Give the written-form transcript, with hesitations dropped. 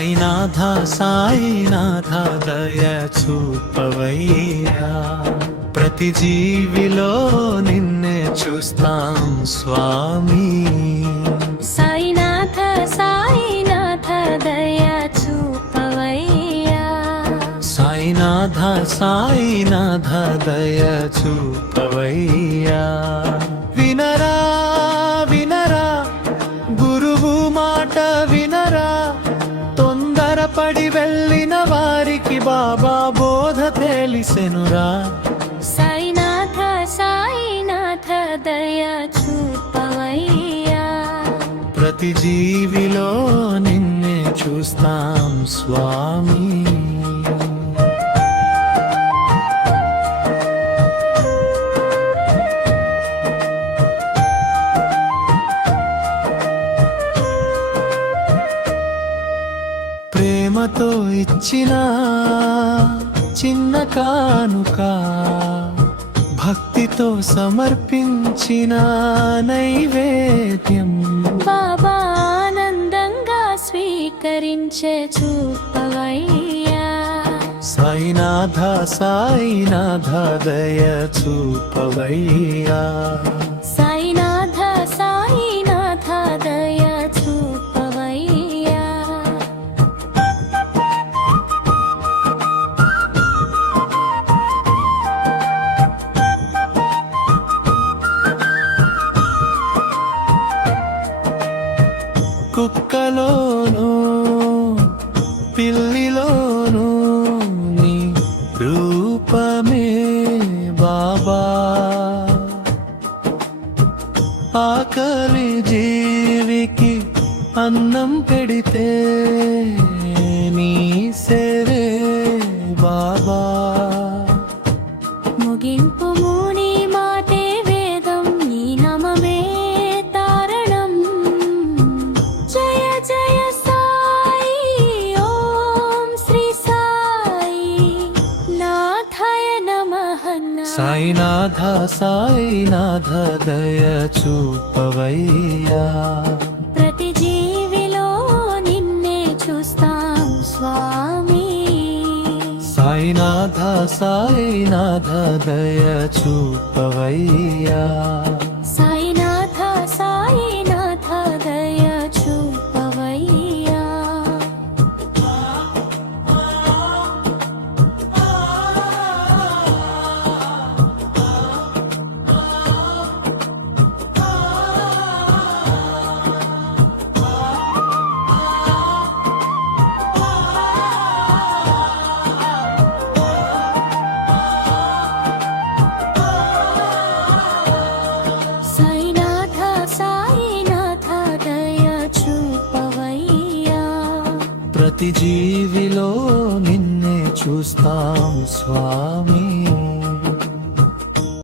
సాయినాథ సాయినాథ దయ చూపవయ్యా ప్రతి జీవిలో నిన్నే చూస్తాం స్వామి సాయినాథ సాయినాథ దయ చూపవయ్యా సాయినాథ సాయినాథ దయ చూపవయ్యా వినరా వినరా గురువు మాట వినరా తొందరపడి వెళ్ళిన వారికి బాబా బోధ తెలిసెనురా సాయినాథ సాయినాథ దయ చూపవయ్యా ప్రతి జీవిలో నిన్నే చూస్తాం స్వామి ప్రేమతో ఇచ్చిన చిన్న కానుక భక్తితో సమర్పించిన నైవేద్యం బాబా ఆనందంగా స్వీకరించే చూపవయ్యా సాయినాథ సాయినాథ దయ చూపవయ్యా సాయినాథ సాయినాథ దయ చూపవయ్యా కుక్కలోను పిల్లిలోను నీ రూపమే బాబా ఆకలి జీవికి అన్నం పెడితే నీ సేవే బాబా ముగింపు ముని మాటే వేదం నీ నమమే తారణం జయ జయ సాయి ఓం శ్రీ సాయి నాథాయ నమః సాయినాథ సాయినాథ దయ చూపవయ్యా ప్రతి జీవిలో నిన్నే చూస్తాం స్వామి సాయినాథ సాయినాథ దయ చూపవయ్యా సాయినాథ సాయినాథ దయ చూపవయ్యా సాయినాథ సాయినాథ దయ చూపవయ్యా ప్రతి జీవిలో నిన్నే చూస్తాం స్వామి